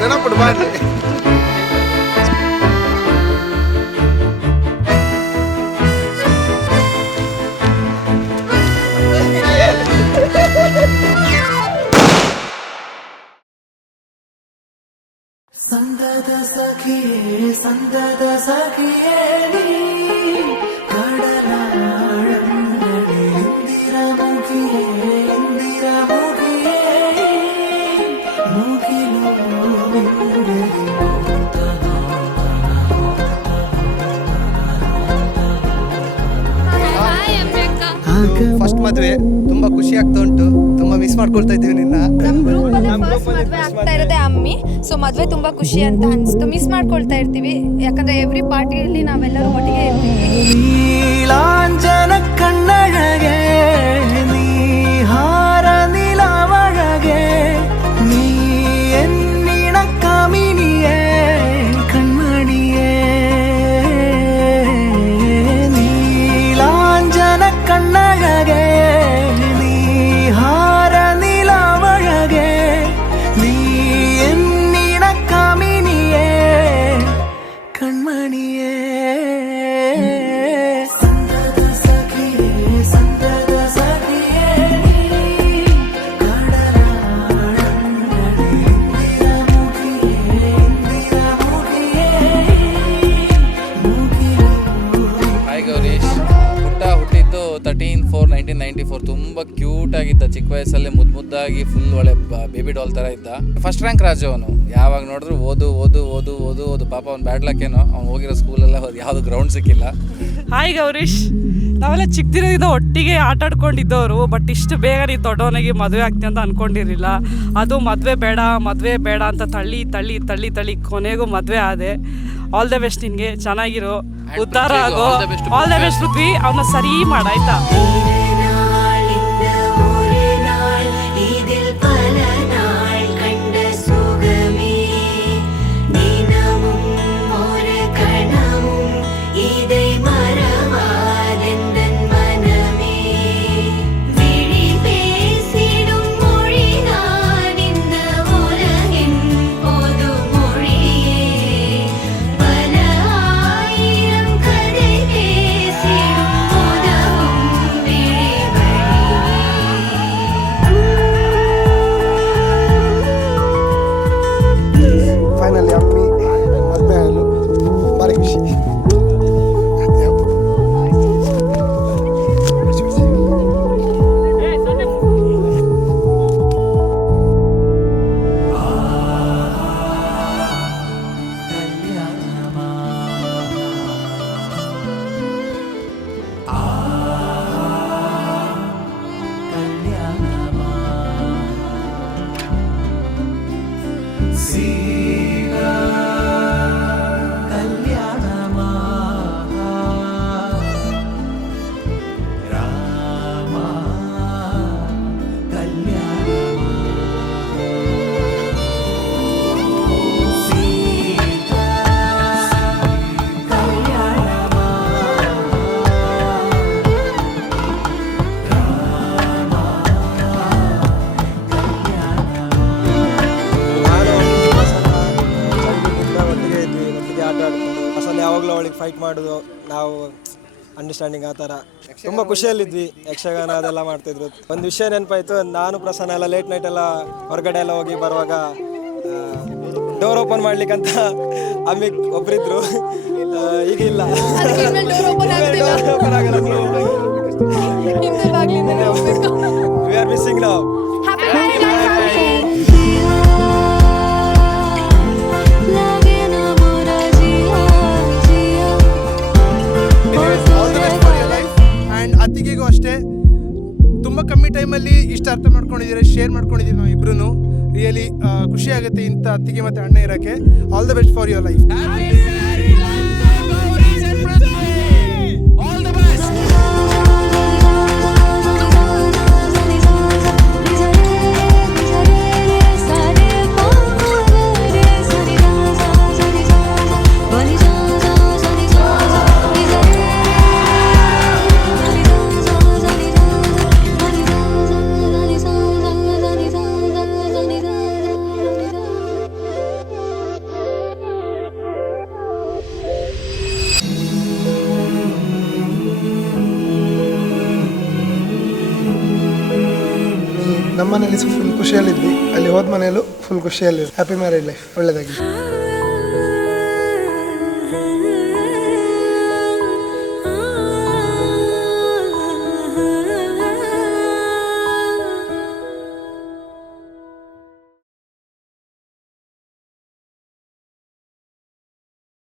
ನೆನಪುಡು ಮಾಡಿ ಸಂದದ ಸಖಿಯೇ ನೀ ಕಡಲಾಳಂಗಳೇ ಇಂದಿರ ಮುಖಿಯೇ ಮುಗಿಲು ಫಸ್ಟ್ ಮದುವೆ ತುಂಬಾ ಖುಷಿ ಆಗ್ತಾ ಉಂಟು. ತುಂಬಾ ಮಿಸ್ ಮಾಡ್ಕೊಳ್ತಾ ಇದ್ದೀವಿ ನಿನ್ನ. ಮದುವೆ ಆಗ್ತಾ ಇರೋದೇ ಅಮ್ಮಿ. ಸೊ ಮದುವೆ ತುಂಬಾ ಖುಷಿ ಅಂತ ಅನಿಸ್ತು. ಮಿಸ್ ಮಾಡ್ಕೊಳ್ತಾ ಇರ್ತೀವಿ ಯಾಕಂದ್ರೆ ಎವ್ರಿ ಪಾರ್ಟಿಯಲ್ಲಿ ನಾವೆಲ್ಲರೂ ಒಟ್ಟಿಗೆ ಇರ್ತೀವಿ. ನೀಲಾಂಜನ ಕಣ್ಣഴಗೆ ನೀ ಹಾರ ನಿಲವഴಗೆ ನೀ ಎನ್ನಿನ ಕಾಮಿನಿಯೇ ಕಣ್ಮಣಿಯೇ ನೀಲಾಂಜನ ಕಣ್ಣഴಗೆ ನೀ ಹಾರ ನಿಲವഴಗೆ ನೀ ಎನ್ನಿನ ಕಾಮಿನಿಯೇ ಕಣ್ಮಣಿಯೇ ಹುಟ್ಟಿದ್ದು 13/4/1994. ತುಂಬ ಕ್ಯೂಟ್ ಆಗಿದ್ದ, ಚಿಕ್ಕ ವಯಸ್ಸಲ್ಲೇ ಮುದ್ದಾಗಿ ಫುಲ್ ಒಳ್ಳೆ ಬೇಬಿ ಡಾಲ್ ಥರ ಇದ್ದ. ಫಸ್ಟ್ ರ್ಯಾಂಕ್ ರಾಜು ಅವನು. ಯಾವಾಗ ನೋಡಿದ್ರು ಓದು ಓದು ಓದು ಓದು ಓದು. ಪಾಪ ಅವ್ನು ಬ್ಯಾಡ್ ಲಕ್ಕೇನೋ, ಅವ್ನು ಹೋಗಿರೋ ಸ್ಕೂಲೆಲ್ಲ ಯಾವುದು ಗ್ರೌಂಡ್ ಸಿಕ್ಕಿಲ್ಲ. ಹಾಯ್ ಗೌರೀಶ್, ನಾವೆಲ್ಲ ಚಿಕ್ಕದಿರೋದ್ರಿಂದ ಒಟ್ಟಿಗೆ ಆಟ ಆಡ್ಕೊಂಡಿದ್ದವರು. ಬಟ್ ಇಷ್ಟು ಬೇಗ ನೀನು ದೊಡ್ಡವನಾಗಿ ಮದುವೆ ಆಗ್ತೀನಿ ಅಂತ ಅಂದ್ಕೊಂಡಿರಲಿಲ್ಲ. ಅದು ಮದುವೆ ಬೇಡ ಅಂತ ತಳ್ಳಿ ಕೊನೆಗೂ ಮದುವೆ ಆದೆ. ಆಲ್ ದ ಬೆಸ್ಟ್ ನಿನಗೆ, ಚೆನ್ನಾಗಿರೋ, ಉದ್ಧಾರ ಆಗೋ. ಆಲ್ ದ ಬೆಸ್ಟ್ ಪೃಥ್ವಿ, ಅವನ್ನ ಸರಿ ಮಾಡಾಯ್ತಾ. ಫೈನಲಿ ಅಮ್ಮಿ ಮದುವೆ ಆಗಲು ಭಾರಿ ಖುಷಿ. ಯಾವಾಗಲೂ ಅವಳಿಗೆ ಫೈಟ್ ಮಾಡೋದು, ನಾವು ಅಂಡರ್ಸ್ಟ್ಯಾಂಡಿಂಗ್ ಆ ಥರ ತುಂಬ ಖುಷಿಯಲ್ಲಿದ್ವಿ. ಯಕ್ಷಗಾನ ಅದೆಲ್ಲ ಮಾಡ್ತಿದ್ರು. ಒಂದು ವಿಷಯ ನೆನಪಾಯಿತು, ನಾನು ಪ್ರಸನ್ನ ಎಲ್ಲ ಲೇಟ್ ನೈಟ್ ಎಲ್ಲ ಹೊರಗಡೆ ಎಲ್ಲ ಹೋಗಿ ಬರುವಾಗ ಡೋರ್ ಓಪನ್ ಮಾಡ್ಲಿಕ್ಕಂತ ಅಮ್ಮಿ ಒಬ್ಬರಿದ್ರು. ಈಗಿಲ್ಲ, ವಿ ಆರ್ ಮಿಸ್ಸಿಂಗ್ ನೌ. ಅತ್ತಿಗೆಗೂ ಅಷ್ಟೇ ತುಂಬ ಕಮ್ಮಿ ಟೈಮಲ್ಲಿ ಇಷ್ಟು ಅರ್ಥ ಮಾಡ್ಕೊಂಡಿದ್ದೀರಾ, ಶೇರ್ ಮಾಡ್ಕೊಂಡಿದ್ದೀವಿ ನಾವು ಇಬ್ರು. ರಿಯಲಿ ಖುಷಿ ಆಗುತ್ತೆ ಇಂಥ ಅತ್ತಿಗೆ ಮತ್ತು ಅಣ್ಣ ಇರೋಕ್ಕೆ. All the best for your life. ನಮ್ಮ ಮನೇಲಿ ಫುಲ್ ಖುಷಿಯಲ್ಲಿದ್ವಿ, ಅಲ್ಲಿ ಹೋದ ಮನೆಯಲ್ಲೂ ಫುಲ್ ಖುಷಿಯಲ್ಲಿ. ಹ್ಯಾಪಿ ಮ್ಯಾರೇಜ್ ಲೈಫ್, ಒಳ್ಳೆಯದಾಗಿ.